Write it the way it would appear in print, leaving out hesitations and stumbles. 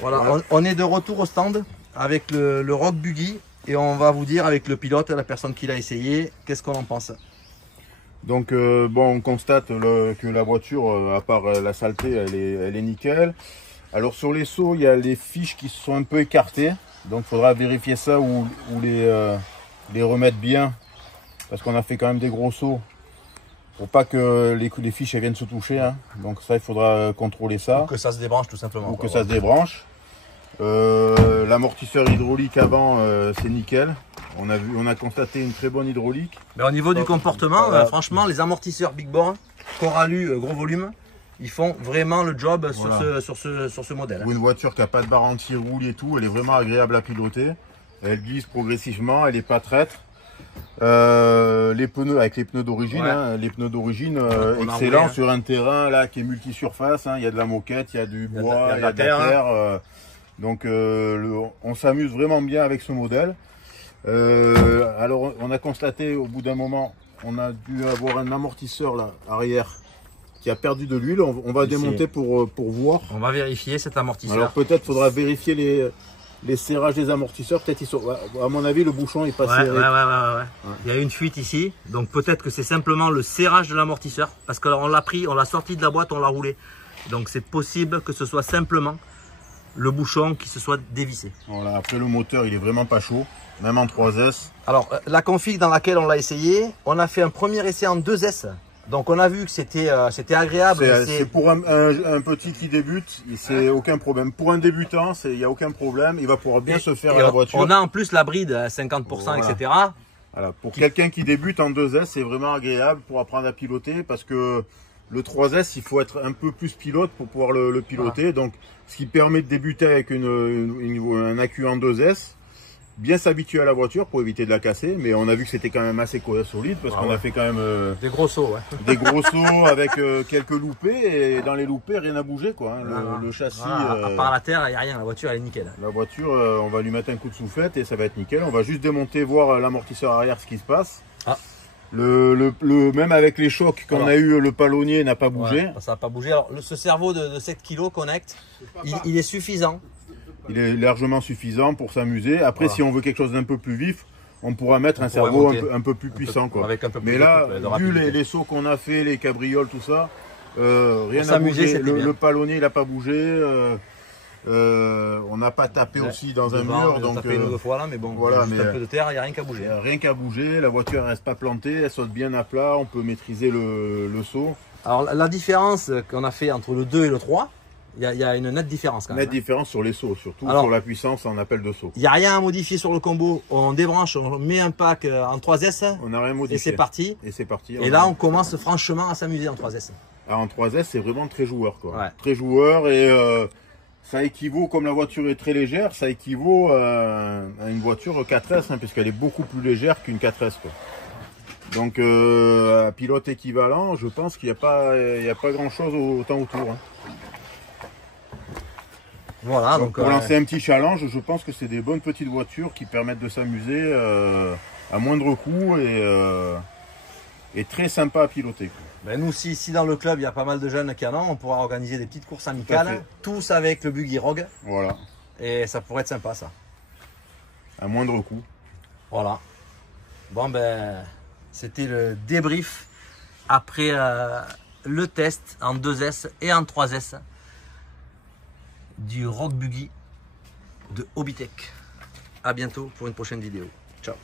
Voilà, Voilà. on est de retour au stand avec le Rock Buggy et on va vous dire avec le pilote, la personne qui l'a essayé, qu'est-ce qu'on en pense. Donc bon, on constate que la voiture, à part la saleté, elle est nickel. Alors sur les sauts, il y a les fiches qui sont un peu écartées. Donc il faudra vérifier ça ou les remettre bien. Parce qu'on a fait quand même des gros sauts. Pour pas que les fiches elles viennent se toucher. Hein. Donc ça, il faudra contrôler ça. Ou que ça se débranche tout simplement. Ou que ça se débranche. L'amortisseur hydraulique avant, c'est nickel. On a constaté une très bonne hydraulique. Mais au niveau du comportement, voilà. franchement, les amortisseurs Big Bore, Coralu, gros volume, ils font vraiment le job Voilà. sur ce modèle. Pour une voiture qui n'a pas de barre anti-roule et tout, elle est vraiment agréable à piloter. Elle glisse progressivement, elle n'est pas traître. Les pneus avec les pneus d'origine, Ouais. hein, les pneus d'origine roulé, excellents hein. sur un terrain là qui est multi-surface. Hein, il y a de la moquette, il y a du bois, il y a de la terre. Donc on s'amuse vraiment bien avec ce modèle. Alors on a constaté au bout d'un moment, on a dû avoir un amortisseur là arrière qui a perdu de l'huile. On va démonter pour voir. On va vérifier cet amortisseur. Alors peut-être faudra vérifier les serrages des amortisseurs. Peut-être ils sont, à mon avis, le bouchon est pas serré. Ouais. Il y a une fuite ici, donc peut-être que c'est simplement le serrage de l'amortisseur, parce qu'on l'a pris, on l'a sorti de la boîte, on l'a roulé. Donc c'est possible que ce soit simplement le bouchon qui se soit dévissé. Voilà, après le moteur, il est vraiment pas chaud, même en 3S. Alors la config dans laquelle on l'a essayé, on a fait un premier essai en 2S. Donc on a vu que c'était agréable. C'est pour un petit qui débute, c'est aucun problème. Pour un débutant, il n'y a aucun problème, il va pouvoir bien se faire à la voiture. On a en plus la bride à 50%, voilà. etc. Voilà. Pour quelqu'un qui débute en 2S, c'est vraiment agréable pour apprendre à piloter parce que le 3S, il faut être un peu plus pilote pour pouvoir le piloter. Voilà. Donc, ce qui permet de débuter avec un accu en 2S, bien s'habituer à la voiture pour éviter de la casser. Mais on a vu que c'était quand même assez solide parce qu'on a fait quand même des gros sauts. Des gros sauts avec quelques loupés. Et dans les loupés, rien n'a bougé, quoi. Hein. Le châssis. À part la terre, il n'y a rien. La voiture, elle est nickel. La voiture, on va lui mettre un coup de soufflette et ça va être nickel. On va juste démonter, voir l'amortisseur arrière, ce qui se passe. Ah. Même avec les chocs qu'on a eu, le palonnier n'a pas bougé. Ouais, ça n'a pas bougé. Alors, ce cerveau de 7 kg Connect, il est suffisant. Il est largement suffisant pour s'améuser. Après, si on veut quelque chose d'un peu plus vif, on pourra mettre un cerveau un peu plus puissant. Quoi. Mais là, vu les sauts qu'on a fait, les cabrioles, tout ça, rien n'a bougé. Le palonnier, il n'a pas bougé. On n'a pas tapé aussi dans un mur. On a tapé une ou deux fois là, mais bon, voilà, un peu de terre, il n'y a rien qu'à bouger. Rien qu'à bouger, la voiture ne reste pas plantée, elle saute bien à plat, on peut maîtriser le saut. Alors la différence qu'on a fait entre le 2 et le 3, il y a une nette différence quand même. Nette différence sur les sauts, surtout sur la puissance en appel de saut. Il n'y a rien à modifier sur le combo, on débranche, on met un pack en 3S. On n'a rien modifié. Et c'est parti. Et c'est parti. Et là on commence franchement à s'amuser en 3S. Alors en 3S c'est vraiment très joueur quoi. Ouais. Très joueur et ça équivaut, comme la voiture est très légère, ça équivaut à une voiture 4S hein, puisqu'elle est beaucoup plus légère qu'une 4S quoi. Donc à pilote équivalent, je pense qu'il n'y a pas grand chose autant autour. Hein. Voilà, donc pour lancer un petit challenge, je pense que c'est des bonnes petites voitures qui permettent de s'amuser à moindre coût et très sympa à piloter. Quoi. Ben nous, si dans le club il y a pas mal de jeunes qui en ont, on pourra organiser des petites courses amicales, tous avec le Buggy Rogue. Voilà. Et ça pourrait être sympa ça. À moindre coût. Voilà. Bon ben, c'était le débrief après le test en 2S et en 3S. Du Rock Buggy de Hobbytech. À bientôt pour une prochaine vidéo. Ciao.